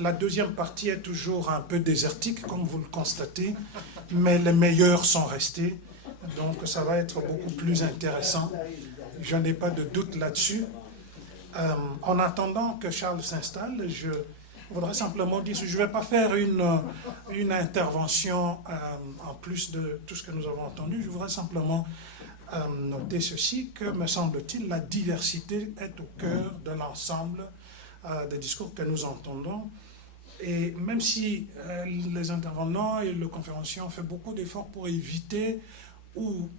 La deuxième partie est toujours un peu désertique, comme vous le constatez, mais les meilleurs sont restés. Donc ça va être beaucoup plus intéressant. Je n'ai pas de doute là-dessus. En attendant que Charles s'installe, je voudrais simplement dire, je ne vais pas faire une intervention en plus de tout ce que nous avons entendu. Je voudrais simplement noter ceci, que, me semble-t-il, la diversité est au cœur de l'ensemble des discours que nous entendons. Et même si les intervenants et le conférencier ont fait beaucoup d'efforts pour éviter ou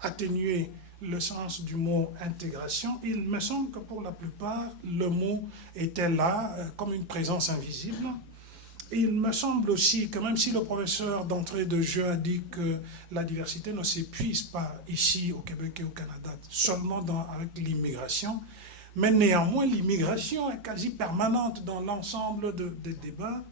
atténuer le sens du mot intégration, il me semble que pour la plupart, le mot était là comme une présence invisible. Et il me semble aussi que même si le professeur d'entrée de jeu a dit que la diversité ne s'épuise pas ici au Québec et au Canada, seulement avec l'immigration, mais néanmoins l'immigration est quasi permanente dans l'ensemble des débats.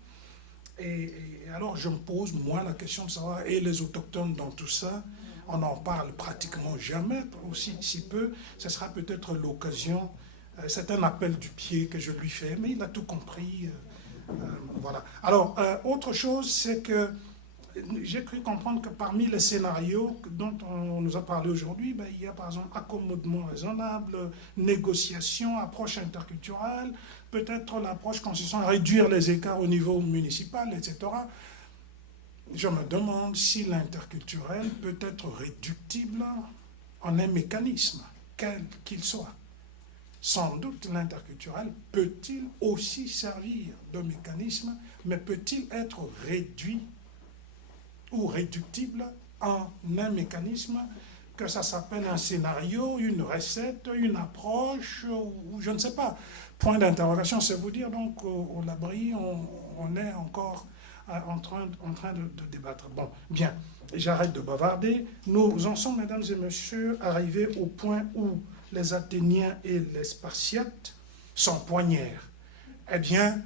Et alors je me pose, moi, la question de savoir, et les autochtones dans tout ça, on n'en parle pratiquement jamais, aussi si peu, ce sera peut-être l'occasion, c'est un appel du pied que je lui fais, mais il a tout compris. Voilà. Alors, autre chose, c'est que j'ai cru comprendre que parmi les scénarios dont on nous a parlé aujourd'hui, il y a par exemple accommodement raisonnable, négociation, approche interculturelle, peut-être l'approche consistant à réduire les écarts au niveau municipal, etc. Je me demande si l'interculturel peut être réductible en un mécanisme, quel qu'il soit. Sans doute l'interculturel peut-il aussi servir de mécanisme, mais peut-il être réduit ou réductible en un mécanisme, que ça s'appelle un scénario, une recette, une approche, ou je ne sais pas. Point d'interrogation, c'est vous dire, donc au Labrie, on est encore en train de débattre. Bon, bien, j'arrête de bavarder. Nous en sommes, mesdames et messieurs, arrivés au point où les Athéniens et les Spartiates s'empoignèrent. Eh bien,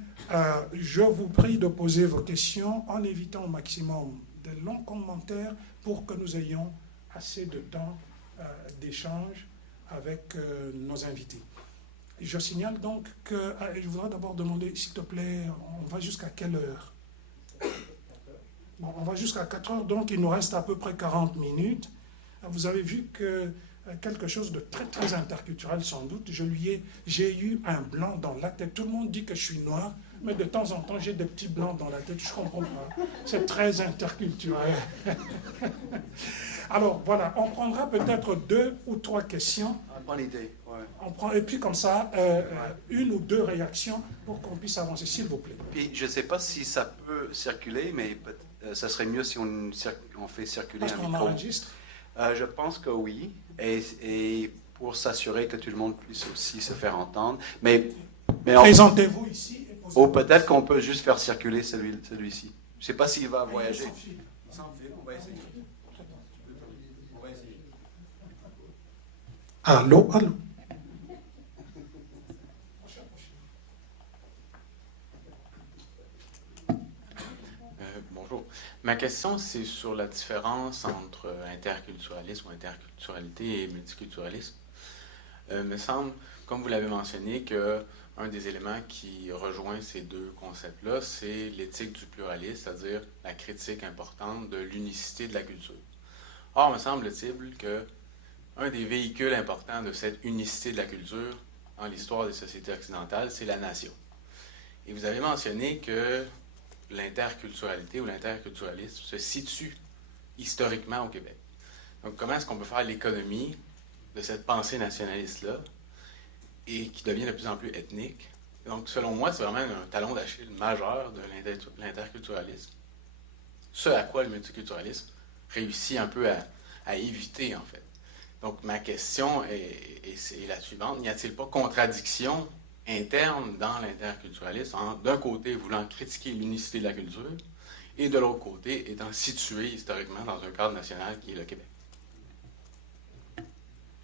je vous prie de poser vos questions en évitant au maximum de longs commentaires pour que nous ayons assez de temps d'échange avec nos invités. Je signale donc que, je voudrais d'abord demander, s'il te plaît, on va jusqu'à quelle heure? Bon, on va jusqu'à 4 heures, donc il nous reste à peu près 40 minutes. Vous avez vu que quelque chose de très très interculturel sans doute, j'ai eu un blanc dans la tête. Tout le monde dit que je suis noir, mais de temps en temps j'ai des petits blancs dans la tête, je ne comprends pas. C'est très interculturel. Alors voilà, on prendra peut-être 2 ou 3 questions. Bonne idée, ouais. Et puis comme ça, une ou 2 réactions pour qu'on puisse avancer, s'il vous plaît. Puis je ne sais pas si ça peut circuler, mais ça serait mieux si on fait circuler un micro. Est-ce qu'on enregistre? Je pense que oui, et pour s'assurer que tout le monde puisse aussi se faire entendre. Mais présentez-vous ici. Ou peut-être qu'on peut juste faire circuler celui-ci. Je ne sais pas s'il va voyager. Sans fil, on va essayer. On va essayer. Allô, allô. Bonjour. Ma question, c'est sur la différence entre interculturalisme ou interculturalité et multiculturalisme. Me semble, comme vous l'avez mentionné, qu'un des éléments qui rejoint ces deux concepts-là, c'est l'éthique du pluralisme, c'est-à-dire la critique importante de l'unicité de la culture. Or, me semble-t-il qu'un des véhicules importants de cette unicité de la culture dans l'histoire des sociétés occidentales, c'est la nation. Et vous avez mentionné que l'interculturalité ou l'interculturalisme se situe historiquement au Québec. Donc, comment est-ce qu'on peut faire l'économie de cette pensée nationaliste-là et qui devient de plus en plus ethnique? Donc, selon moi, c'est vraiment un talon d'Achille majeur de l'interculturalisme. Ce à quoi le multiculturalisme réussit un peu à éviter, en fait. Donc, ma question est la suivante. N'y a-t-il pas contradiction interne dans l'interculturalisme, d'un côté voulant critiquer l'unicité de la culture, et de l'autre côté étant situé historiquement dans un cadre national qui est le Québec?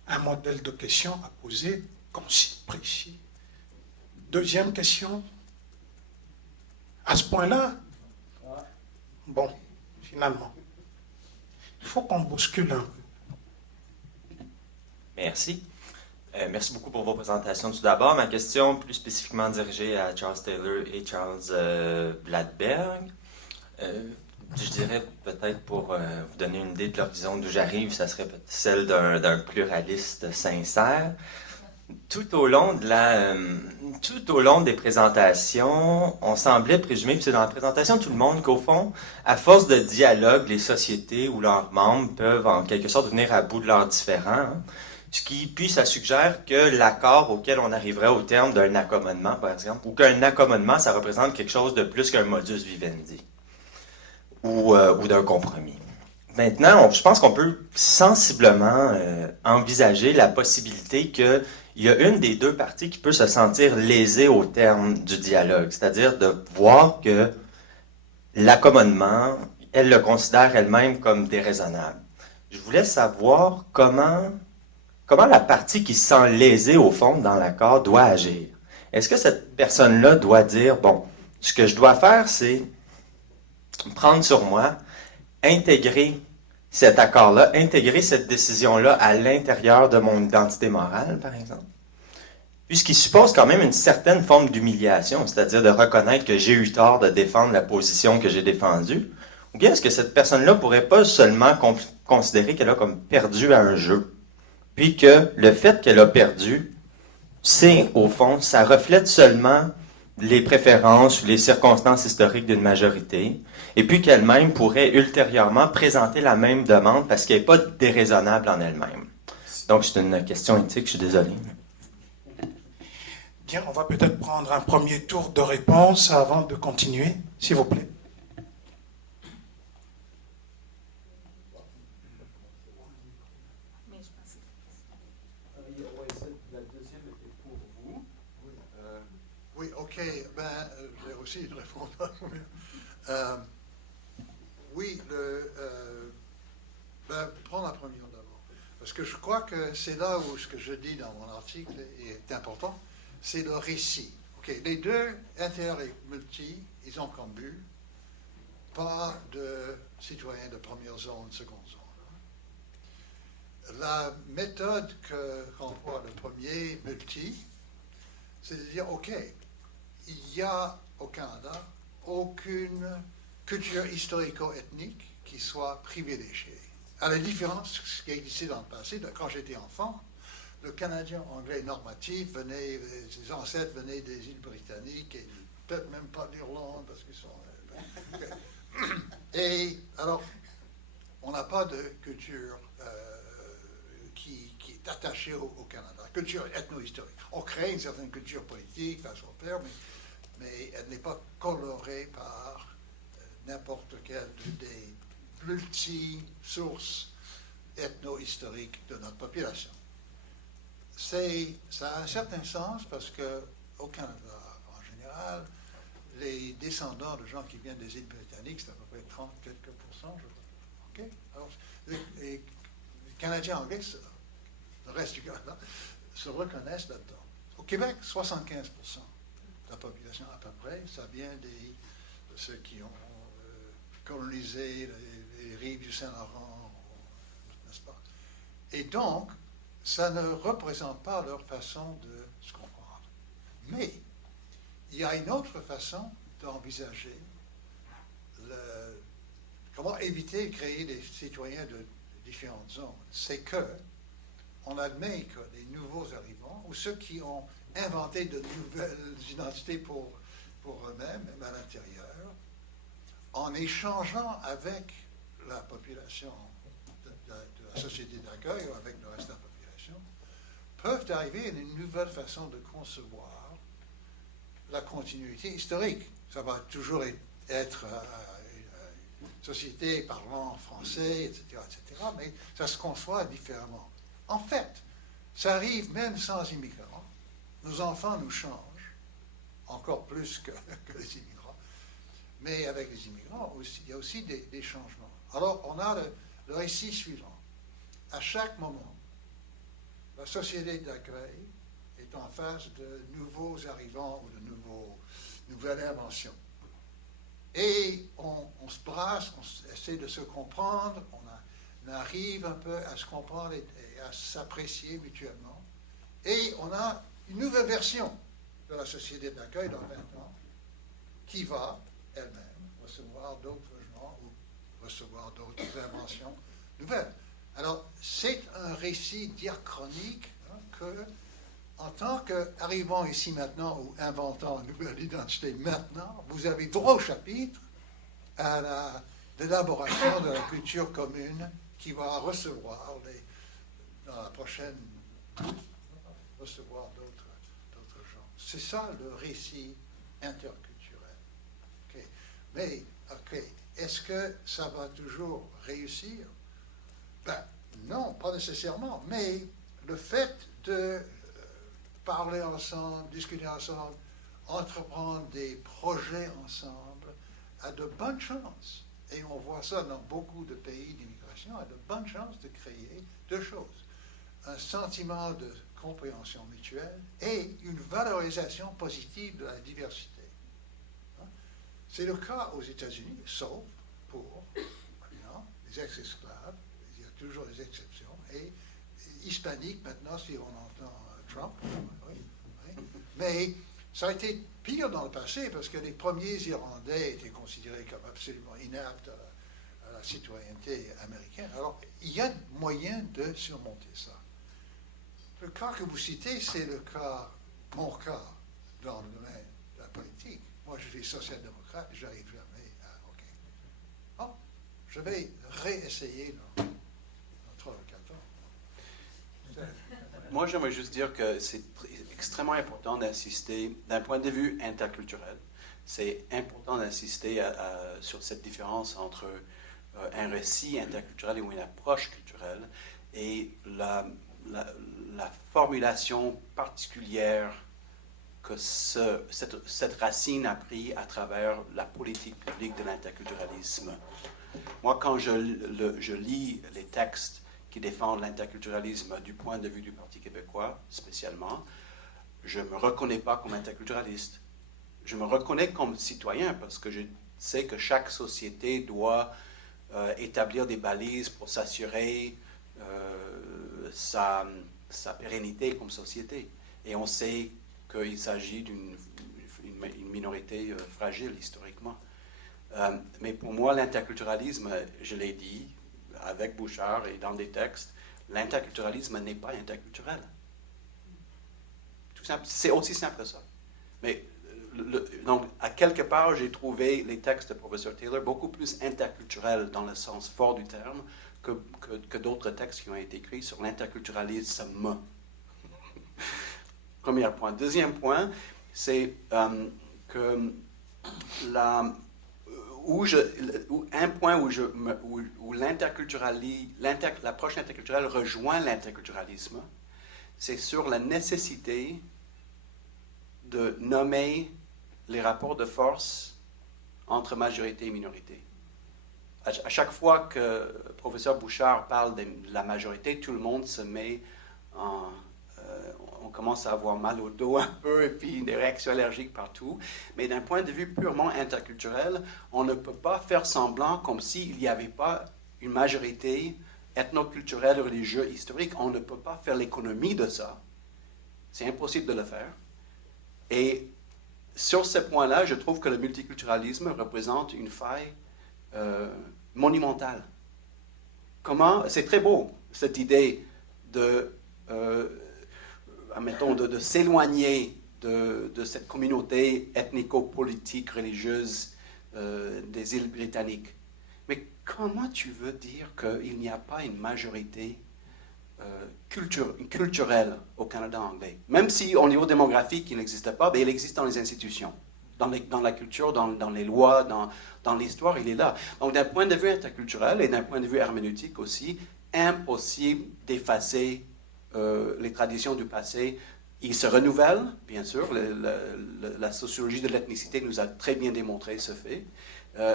Un modèle de question à poser, concis, précis. Deuxième question. À ce point-là, bon, finalement, il faut qu'on bouscule un peu. Merci. Merci beaucoup pour vos présentations. Tout d'abord, ma question plus spécifiquement dirigée à Charles Taylor et Charles Bladberg. Je dirais peut-être pour vous donner une idée de l'horizon d'où j'arrive, ça serait celle d'un pluraliste sincère. Tout au long des présentations, on semblait présumer, puis c'est dans la présentation de tout le monde, qu'au fond, à force de dialogue, les sociétés ou leurs membres peuvent en quelque sorte venir à bout de leurs différends. Hein. Puis ça suggère que l'accord auquel on arriverait au terme d'un accommodement, par exemple, ou qu'un accommodement, ça représente quelque chose de plus qu'un modus vivendi, ou d'un compromis. Maintenant, je pense qu'on peut sensiblement envisager la possibilité qu'il y a une des deux parties qui peut se sentir lésée au terme du dialogue, c'est-à-dire de voir que l'accommodement, elle le considère elle-même comme déraisonnable. Je voulais savoir comment la partie qui se sent lésée au fond dans l'accord doit agir. Est-ce que cette personne-là doit dire, bon, ce que je dois faire, c'est prendre sur moi, intégrer cet accord-là, intégrer cette décision-là à l'intérieur de mon identité morale, par exemple? Puisqu'il suppose quand même une certaine forme d'humiliation, c'est-à-dire de reconnaître que j'ai eu tort de défendre la position que j'ai défendue, ou bien est-ce que cette personne-là pourrait pas seulement considérer qu'elle a comme perdu à un jeu, puis que le fait qu'elle a perdu, c'est, au fond, ça reflète seulement les préférences ou les circonstances historiques d'une majorité, et puis qu'elle-même pourrait ultérieurement présenter la même demande parce qu'elle n'est pas déraisonnable en elle-même. Donc, c'est une question éthique, je suis désolé. Bien, on va peut-être prendre un premier tour de réponse avant de continuer, s'il vous plaît. La deuxième était pour vous. Oui, ok. Je vais aussi répondre. Oui, prends la première d'abord. Parce que je crois que c'est là où ce que je dis dans mon article est important. C'est le récit. Okay. Les deux, inter et multi, ils ont comme but pas de citoyens de première zone, seconde zone. La méthode qu'emploie le premier multi, c'est de dire, OK, il n'y a au Canada aucune culture historico-ethnique qui soit privilégiée. À la différence de ce qui existait dans le passé, quand j'étais enfant, le Canadien anglais normatif venait, ses ancêtres venaient des îles britanniques, et peut-être même pas d'Irlande, parce qu'ils sont... Et alors, on n'a pas de culture qui est attachée au Canada, culture ethno-historique. On crée une certaine culture politique, façon de faire, mais elle n'est pas colorée par n'importe quelle des multi-sources ethno-historiques de notre population. Ça a un certain sens parce qu'au Canada, en général, les descendants de gens qui viennent des îles britanniques, c'est à peu près 30 quelques pourcents, je crois. Okay? Alors, les Canadiens anglais, le reste du Canada, se reconnaissent là-dedans. Au Québec, 75% de la population à peu près, ça vient de ceux qui ont colonisé les rives du Saint-Laurent, n'est-ce pas? Et donc, ça ne représente pas leur façon de se comprendre. Mais il y a une autre façon d'envisager comment éviter de créer des citoyens de différentes zones. C'est que on admet que les nouveaux arrivants, ou ceux qui ont inventé de nouvelles identités pour eux-mêmes, même à l'intérieur, en échangeant avec la population de la société d'accueil ou avec le reste de la population, peuvent arriver à une nouvelle façon de concevoir la continuité historique. Ça va toujours être une société parlant français, etc., mais ça se conçoit différemment. En fait, ça arrive même sans immigrants. Nos enfants nous changent, encore plus que les immigrants. Mais avec les immigrants, il y a aussi des changements. Alors, on a le récit suivant. À chaque moment, la société d'accueil est en face de nouveaux arrivants ou de nouvelles inventions. Et on se brasse, on essaie de se comprendre, on arrive un peu à se comprendre et à s'apprécier mutuellement. Et on a une nouvelle version de la société d'accueil dans 20 ans qui va elle-même recevoir d'autres gens ou recevoir d'autres inventions nouvelles. Alors, c'est un récit diachronique que, en tant qu'arrivant ici maintenant ou inventant une nouvelle identité maintenant, vous avez droit au chapitre à l'élaboration de la culture commune qui va recevoir dans la prochaine recevoir d'autres gens. C'est ça le récit interculturel. Okay. Mais, est-ce que ça va toujours réussir? Ben, non, pas nécessairement, mais le fait de parler ensemble, discuter ensemble, entreprendre des projets ensemble, a de bonnes chances, et on voit ça dans beaucoup de pays d'immigration, a de bonnes chances de créer deux choses. Un sentiment de compréhension mutuelle et une valorisation positive de la diversité. C'est le cas aux États-Unis, sauf pour les ex-esclaves, il y a toujours des exceptions, et hispaniques maintenant, si on entend Trump, oui. Mais ça a été pire dans le passé parce que les premiers Irlandais étaient considérés comme absolument inaptes à la citoyenneté américaine. Alors, il y a moyen de surmonter ça. Le cas que vous citez, c'est mon cas dans le domaine de la politique. Moi, je suis social-démocrate, j'arrive jamais à... OK. Bon, je vais réessayer dans 3 ou 4 ans. Moi, j'aimerais juste dire que c'est extrêmement important d'insister, d'un point de vue interculturel, c'est important d'insister sur cette différence entre un récit interculturel ou une approche culturelle et la formulation particulière que cette racine a pris à travers la politique publique de l'interculturalisme. Moi, quand je lis les textes qui défendent l'interculturalisme du point de vue du Parti québécois, spécialement, je ne me reconnais pas comme interculturaliste. Je me reconnais comme citoyen parce que je sais que chaque société doit établir des balises pour s'assurer sa pérennité comme société. Et on sait qu'il s'agit d'une minorité fragile historiquement. Mais pour moi, l'interculturalisme, je l'ai dit avec Bouchard et dans des textes, l'interculturalisme n'est pas interculturel. Tout simple, c'est aussi simple que ça. Mais donc, à quelque part, j'ai trouvé les textes de professeur Taylor beaucoup plus interculturels dans le sens fort du terme que d'autres textes qui ont été écrits sur l'interculturalisme. Premier point. Deuxième point, c'est que un point où l'approche interculturelle rejoint l'interculturalisme, c'est sur la nécessité de nommer les rapports de force entre majorité et minorité. À chaque fois que le professeur Bouchard parle de la majorité, tout le monde se met on commence à avoir mal au dos un peu et puis des réactions allergiques partout. Mais d'un point de vue purement interculturel, on ne peut pas faire semblant comme s'il n'y avait pas une majorité ethnoculturelle, religieuse, historique. On ne peut pas faire l'économie de ça. C'est impossible de le faire. Et sur ce point-là, je trouve que le multiculturalisme représente une faille monumentale. C'est très beau, cette idée de s'éloigner de cette communauté ethnico-politique, religieuse des îles britanniques. Mais comment tu veux dire qu'il n'y a pas une majorité culturelle au Canada anglais? Même si au niveau démographique, il n'existe pas, mais il existe dans les institutions, dans la culture, dans les lois, dans l'histoire, il est là. Donc d'un point de vue interculturel et d'un point de vue herméneutique aussi, impossible d'effacer les traditions du passé. Ils se renouvellent, bien sûr. La sociologie de l'ethnicité nous a très bien démontré ce fait.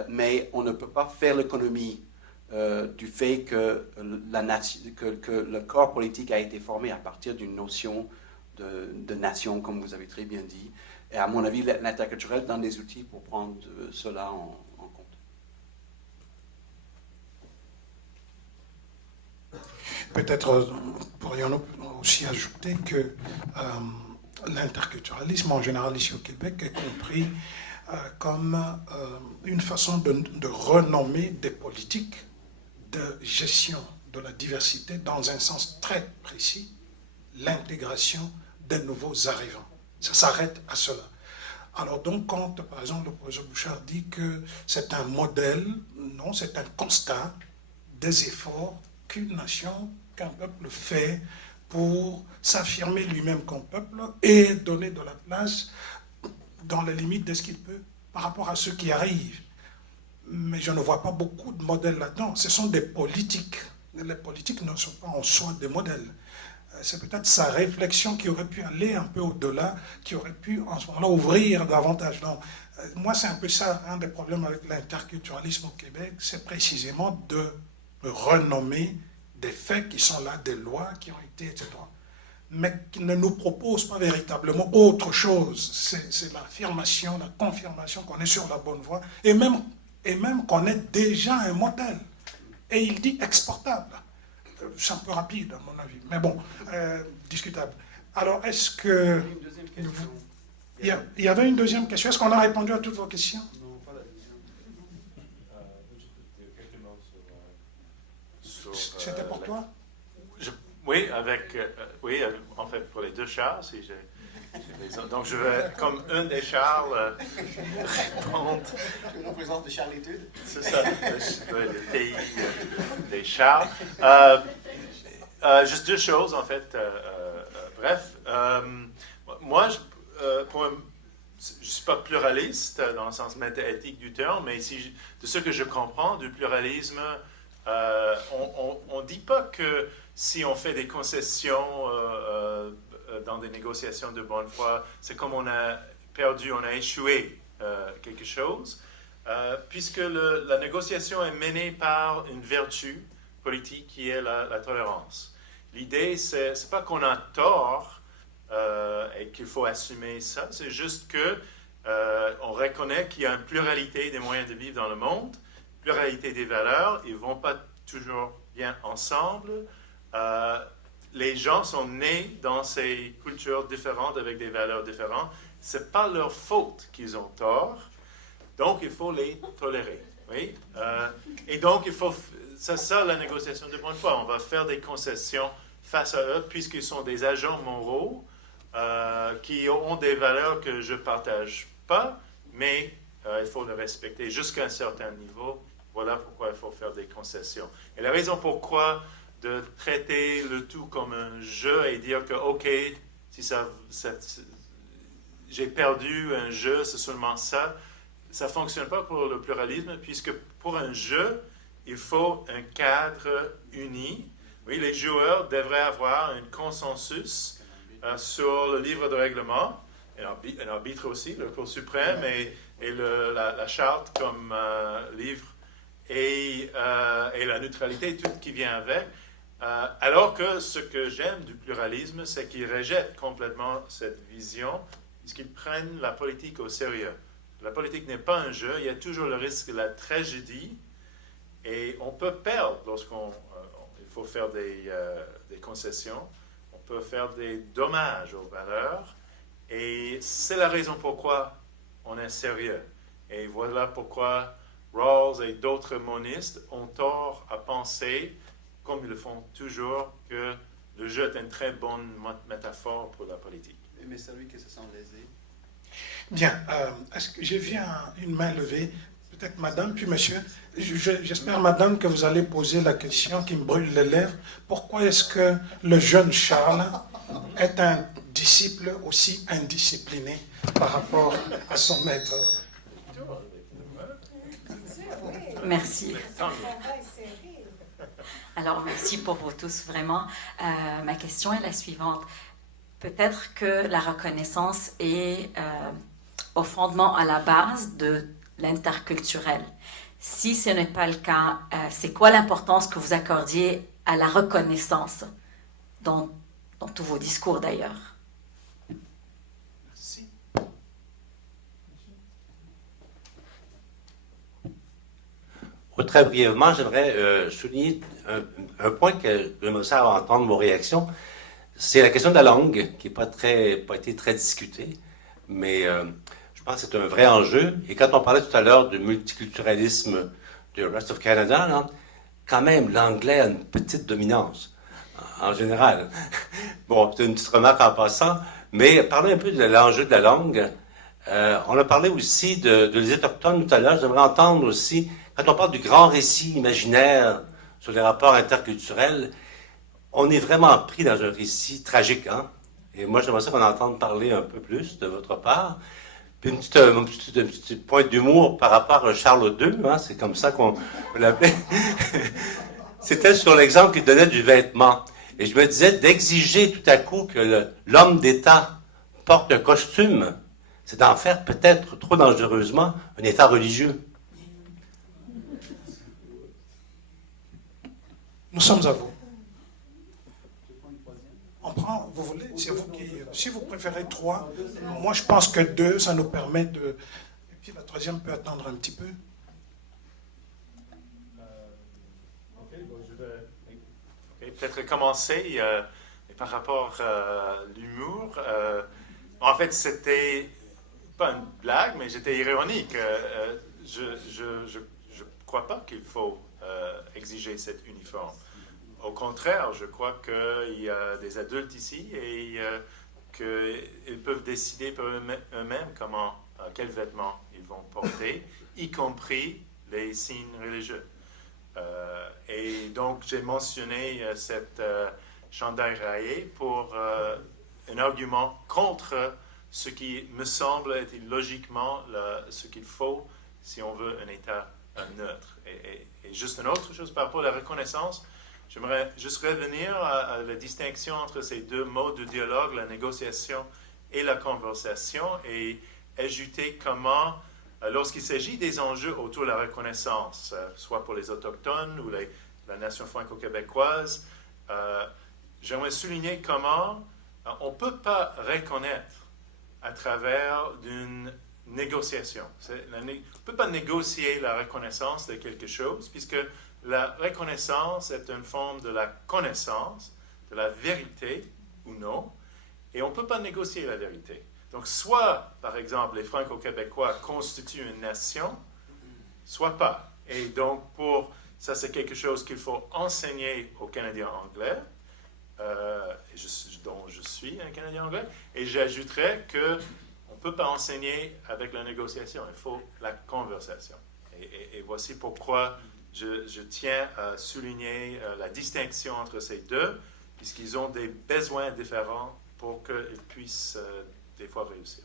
Mais on ne peut pas faire l'économie du fait que le corps politique a été formé à partir d'une notion de nation, comme vous avez très bien dit. Et à mon avis, l'interculturel donne des outils pour prendre cela en compte. Peut-être pourrions-nous aussi ajouter que l'interculturalisme, en général ici au Québec, est compris comme une façon de renommer des politiques de gestion de la diversité dans un sens très précis, l'intégration des nouveaux arrivants. Ça s'arrête à cela. Alors donc, quand, par exemple, le professeur Bouchard dit que c'est un modèle, non, c'est un constat des efforts qu'une nation, qu'un peuple fait pour s'affirmer lui-même comme peuple et donner de la place dans les limites de ce qu'il peut par rapport à ceux qui arrivent. Mais je ne vois pas beaucoup de modèles là-dedans. Ce sont des politiques. Les politiques ne sont pas en soi des modèles. C'est peut-être sa réflexion qui aurait pu aller un peu au-delà, qui aurait pu en ce moment-là ouvrir davantage. Donc, moi, c'est un peu ça, un des problèmes avec l'interculturalisme au Québec, c'est précisément de renommer des faits qui sont là, des lois qui ont été, etc. Mais qui ne nous proposent pas véritablement autre chose. C'est l'affirmation, la confirmation qu'on est sur la bonne voie, et même qu'on est déjà un modèle. Et il dit exportable. C'est un peu rapide, à mon avis. Mais bon, discutable. Alors, est-ce que... Une deuxième question. Il y avait une deuxième question. Est-ce qu'on a répondu à toutes vos questions? Non, pas la deuxième. Quelques mots sur C'était pour toi? Oui, en fait, pour les deux chars, si j'ai raison. Donc, je vais, comme un des chars, répondre. Tu représentes le Charles-Études. C'est ça, le pays des chars. Juste deux choses, en fait. Bref, moi, je ne suis pas pluraliste dans le sens métaéthique du terme, mais de ce que je comprends du pluralisme, on ne dit pas que si on fait des concessions dans des négociations de bonne foi, c'est comme on a perdu, on a échoué quelque chose, puisque la négociation est menée par une vertu politique qui est la tolérance. L'idée, c'est pas qu'on a tort et qu'il faut assumer ça, c'est juste que on reconnaît qu'il y a une pluralité des moyens de vivre dans le monde, pluralité des valeurs, ils ne vont pas toujours bien ensemble. Les gens sont nés dans ces cultures différentes avec des valeurs différentes. Ce n'est pas leur faute qu'ils ont tort, donc il faut les tolérer. Oui? Et donc, c'est ça la négociation de bonne foi. On va faire des concessions face à eux, puisqu'ils sont des agents moraux qui ont des valeurs que je ne partage pas, mais il faut les respecter jusqu'à un certain niveau. Voilà pourquoi il faut faire des concessions. Et la raison pourquoi de traiter le tout comme un jeu et dire que, OK, si j'ai perdu un jeu, c'est seulement ça, ça ne fonctionne pas pour le pluralisme, puisque pour un jeu, il faut un cadre uni. Oui, les joueurs devraient avoir un consensus sur le livre de règlement, un arbitre aussi, le Cour suprême, et la charte comme livre, et la neutralité, tout ce qui vient avec. Alors que ce que j'aime du pluralisme, c'est qu'ils rejettent complètement cette vision, puisqu'ils prennent la politique au sérieux. La politique n'est pas un jeu, il y a toujours le risque de la tragédie, et on peut perdre il faut faire des concessions, on peut faire des dommages aux valeurs, et c'est la raison pourquoi on est sérieux. Et voilà pourquoi Rawls et d'autres monistes ont tort à penser, comme ils le font toujours, que le jeu est une très bonne métaphore pour la politique. Mais celui qui se sent lésé. Bien. Est-ce que j'ai vu une main levée? Peut-être madame, puis monsieur. J'espère, madame, que vous allez poser la question qui me brûle les lèvres. Pourquoi est-ce que le jeune Charles est un disciple aussi indiscipliné par rapport à son maître? Merci. Alors, merci pour vous tous, vraiment. Ma question est la suivante. Peut-être que la reconnaissance est au fondement, à la base de l'interculturel. Si ce n'est pas le cas, c'est quoi l'importance que vous accordiez à la reconnaissance dans tous vos discours d'ailleurs? Merci. Très brièvement, j'aimerais souligner un point que j'aimerais savoir entendre vos réactions. c'est la question de la langue qui n'a pas été très discutée, mais je pense que c'est un vrai enjeu. Et quand on parlait tout à l'heure du multiculturalisme du Rest of Canada, là, quand même, l'anglais a une petite dominance, en général. Bon, c'est une petite remarque en passant, mais parler un peu de l'enjeu de la langue. On a parlé aussi de les Autochtones tout à l'heure. J'aimerais entendre aussi, quand on parle du grand récit imaginaire sur les rapports interculturels, on est vraiment pris dans un récit tragique, hein? Et moi, j'aimerais ça qu'on entende parler un peu plus de votre part. Puis un petit point d'humour par rapport à Charles II, hein? C'est comme ça qu'on l'appelait. C'était sur l'exemple qu'il donnait du vêtement. Et je me disais, d'exiger tout à coup que l'homme d'État porte un costume, c'est d'en faire peut-être trop dangereusement un État religieux. Nous sommes à vous. On prend, vous voulez, c'est vous qui... Si vous préférez 3, moi je pense que 2, ça nous permet de... Et puis la troisième peut attendre un petit peu. Je vais peut-être commencer par rapport à l'humour. En fait, c'était pas une blague, mais j'étais ironique. Je crois pas qu'il faut exiger cet uniforme. Au contraire, je crois qu'il y a des adultes ici et qu'ils peuvent décider par eux-mêmes quels vêtements ils vont porter, y compris les signes religieux. Et donc, j'ai mentionné cette chandail rayé pour un argument contre ce qui me semble être logiquement ce qu'il faut si on veut un État neutre. Et juste une autre chose par rapport à la reconnaissance, j'aimerais juste revenir à la distinction entre ces deux modes de dialogue, la négociation et la conversation, et ajouter comment, lorsqu'il s'agit des enjeux autour de la reconnaissance, soit pour les Autochtones ou la nation franco-québécoise, j'aimerais souligner comment on ne peut pas reconnaître à travers d'une négociation. On ne peut pas négocier la reconnaissance de quelque chose, puisque la reconnaissance est une forme de la connaissance, de la vérité ou non, et on ne peut pas négocier la vérité. Donc, soit, par exemple, les Franco-Québécois constituent une nation, soit pas. Et donc, ça, c'est quelque chose qu'il faut enseigner aux Canadiens anglais, dont je suis un Canadien anglais, et j'ajouterais qu'on ne peut pas enseigner avec la négociation, il faut la conversation. Et voici pourquoi je tiens à souligner la distinction entre ces deux, puisqu'ils ont des besoins différents pour qu'ils puissent des fois réussir.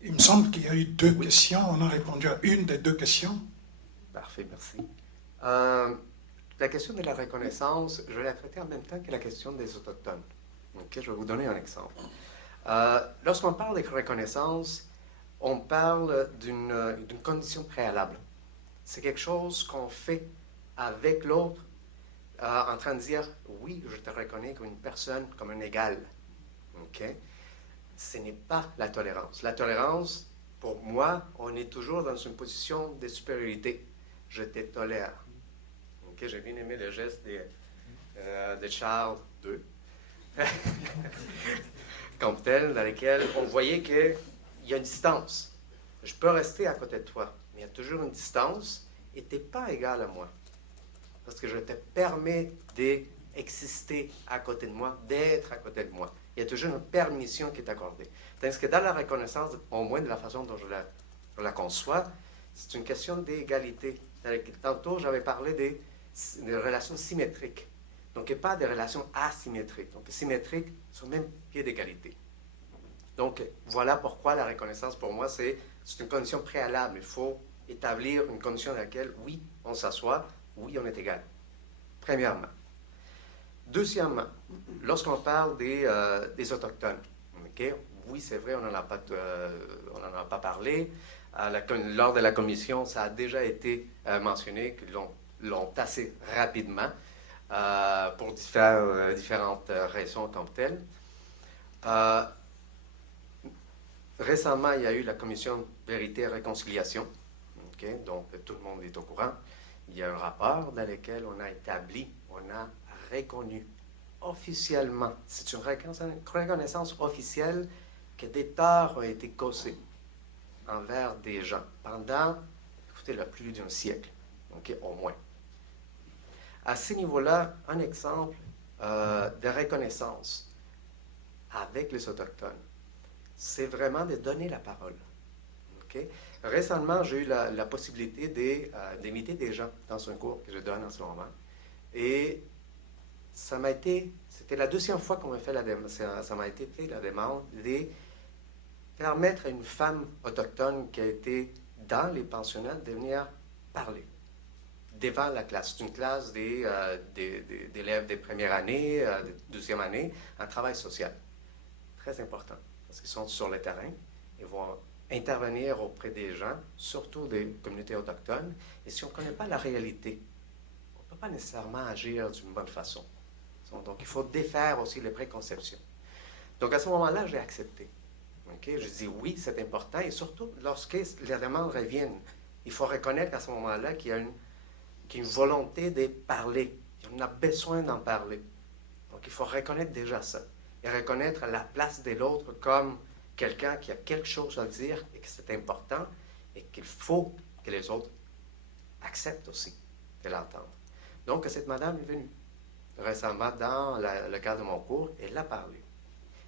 Il me semble qu'il y a eu 2 questions. On a répondu à une des 2 questions. Parfait, merci. La question de la reconnaissance, je l'ai traitée en même temps que la question des Autochtones. Okay, je vais vous donner un exemple. Lorsqu'on parle de reconnaissance, on parle d'une condition préalable. C'est quelque chose qu'on fait avec l'autre en train de dire « oui, je te reconnais comme une personne, comme un égal. Okay? » Ce n'est pas la tolérance. La tolérance, pour moi, on est toujours dans une position de supériorité. Je te tolère. Okay? J'ai bien aimé le geste de Charles II, comme tel, dans lequel on voyait qu'il y a une distance. Je peux rester à côté de toi, mais il y a toujours une distance et tu n'es pas égal à moi. Parce que je te permets d'exister à côté de moi, d'être à côté de moi. Il y a toujours une permission qui est accordée. Tandis que dans la reconnaissance, au moins de la façon dont je la conçois, c'est une question d'égalité. Tantôt, j'avais parlé des relations symétriques. Donc, et pas des relations asymétriques. Donc, symétriques sur le même pied d'égalité. Donc, voilà pourquoi la reconnaissance, pour moi, c'est une condition préalable. Il faut établir une condition dans laquelle, oui, on s'assoit, oui, on est égal. Premièrement. Deuxièmement, lorsqu'on parle des Autochtones, okay? Oui, c'est vrai, on n'en a pas parlé. Lors de la commission, ça a déjà été mentionné qu'ils l'ont tassé rapidement pour différentes raisons comme telles. Récemment, il y a eu la commission Vérité et Réconciliation, okay? Donc tout le monde est au courant. Il y a un rapport dans lequel on a établi, on a reconnu officiellement, c'est une reconnaissance officielle que des torts ont été causés envers des gens pendant, écoutez, plus d'un siècle, ok, au moins. À ce niveau-là, un exemple de reconnaissance avec les Autochtones, c'est vraiment de donner la parole. Okay? Récemment, j'ai eu la possibilité d'imiter des gens dans un cours que je donne en ce moment. Et c'était la deuxième fois qu'on m'a fait ça m'a été fait la demande de permettre à une femme autochtone qui a été dans les pensionnats de venir parler devant la classe. C'est une classe d'élèves de première année, de deuxième année, en travail social. Très important, parce qu'ils sont sur le terrain, ils vont intervenir auprès des gens, surtout des communautés autochtones, et si on ne connaît pas la réalité, on ne peut pas nécessairement agir d'une bonne façon. Donc, il faut défaire aussi les préconceptions. Donc, à ce moment-là, j'ai accepté. Okay? Je dis oui, c'est important, et surtout, lorsque les demandes reviennent, il faut reconnaître qu'à ce moment-là, qu'il y a une volonté de parler. On a besoin d'en parler. Donc, il faut reconnaître déjà ça. Et reconnaître la place de l'autre comme quelqu'un qui a quelque chose à dire et que c'est important et qu'il faut que les autres acceptent aussi de l'entendre. Donc, cette madame est venue récemment dans le cadre de mon cours et elle a parlé.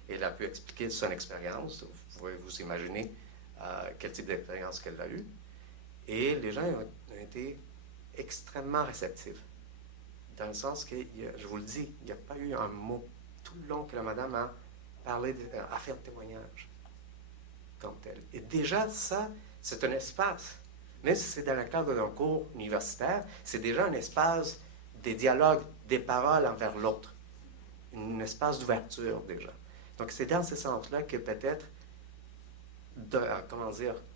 Elle a pu expliquer son expérience. Vous pouvez vous imaginer quel type d'expérience qu'elle a eue. Et les gens ont été extrêmement réceptifs. Dans le sens que, je vous le dis, il n'y a pas eu un mot tout le long que la madame a parlé, a fait un témoignage comme tel. Et déjà, ça, c'est un espace. Même si c'est dans le cadre d'un cours universitaire, c'est déjà un espace des dialogues, des paroles envers l'autre. Un espace d'ouverture, déjà. Donc, c'est dans ce sens-là que peut-être,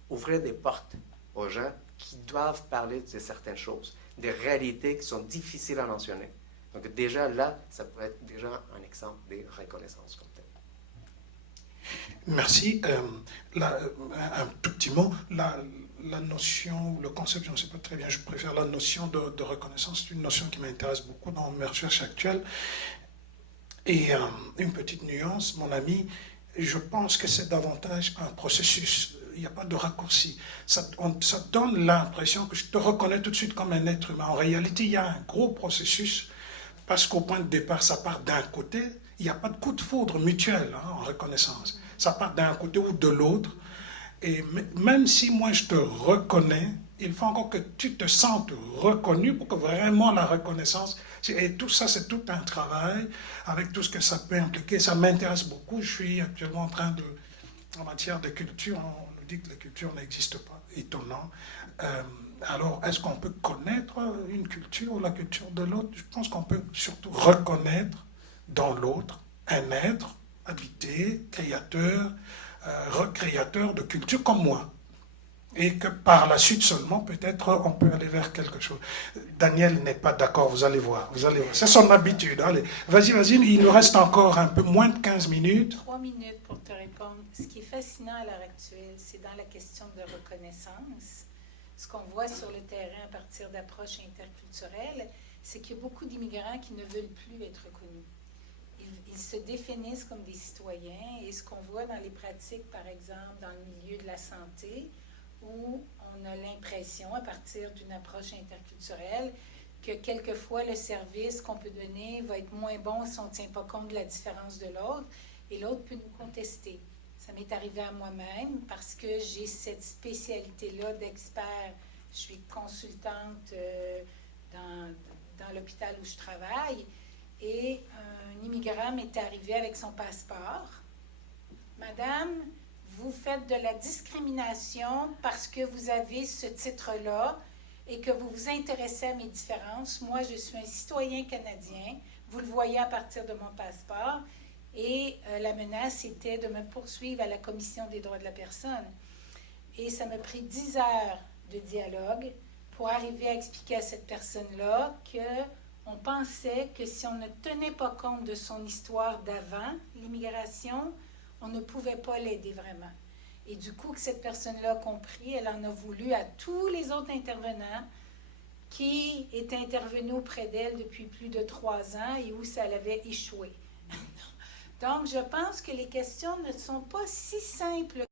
ouvrir des portes aux gens qui doivent parler de certaines choses, des réalités qui sont difficiles à mentionner. Donc déjà là, ça pourrait être déjà un exemple de reconnaissance comme tel. Merci. Un tout petit mot. La notion, le concept, je ne sais pas très bien, je préfère la notion de reconnaissance. C'est une notion qui m'intéresse beaucoup dans mes recherches actuelles. Et une petite nuance, mon ami, je pense que c'est davantage un processus. Il n'y a pas de raccourci. Ça donne l'impression que je te reconnais tout de suite comme un être humain. En réalité, il y a un gros processus parce qu'au point de départ, ça part d'un côté. Il n'y a pas de coup de foudre mutuel en reconnaissance. Ça part d'un côté ou de l'autre. Et même si moi je te reconnais, il faut encore que tu te sentes reconnu pour que vraiment la reconnaissance... Et tout ça, c'est tout un travail avec tout ce que ça peut impliquer. Ça m'intéresse beaucoup. Je suis actuellement en train de... En matière de culture, on nous dit que la culture n'existe pas. Étonnant. Alors, est-ce qu'on peut connaître une culture ou la culture de l'autre? Je pense qu'on peut surtout reconnaître dans l'autre un être habité, créateur, recréateur de culture comme moi. Et que par la suite seulement, peut-être, on peut aller vers quelque chose. Daniel n'est pas d'accord, vous allez voir. C'est son habitude. Allez, vas-y, il nous reste encore un peu moins de 15 minutes. 3 minutes pour te répondre. Ce qui est fascinant à l'heure actuelle, c'est dans la question de reconnaissance. Ce qu'on voit sur le terrain à partir d'approches interculturelles, c'est qu'il y a beaucoup d'immigrants qui ne veulent plus être reconnus. Ils se définissent comme des citoyens, et ce qu'on voit dans les pratiques, par exemple, dans le milieu de la santé, où on a l'impression, à partir d'une approche interculturelle, que quelquefois le service qu'on peut donner va être moins bon si on ne tient pas compte de la différence de l'autre, et l'autre peut nous contester. Ça m'est arrivé à moi-même parce que j'ai cette spécialité-là d'expert. Je suis consultante dans l'hôpital où je travaille, et un immigrant m'est arrivé avec son passeport. Madame, vous faites de la discrimination parce que vous avez ce titre-là et que vous vous intéressez à mes différences. Moi, je suis un citoyen canadien. Vous le voyez à partir de mon passeport. Et la menace était de me poursuivre à la Commission des droits de la personne. Et ça m'a pris 10 heures de dialogue pour arriver à expliquer à cette personne-là qu'on pensait que si on ne tenait pas compte de son histoire d'avant l'immigration, on ne pouvait pas l'aider vraiment. Et du coup, que cette personne-là a compris, elle en a voulu à tous les autres intervenants qui est intervenu auprès d'elle depuis plus de 3 ans et où ça avait échoué. Donc, je pense que les questions ne sont pas si simples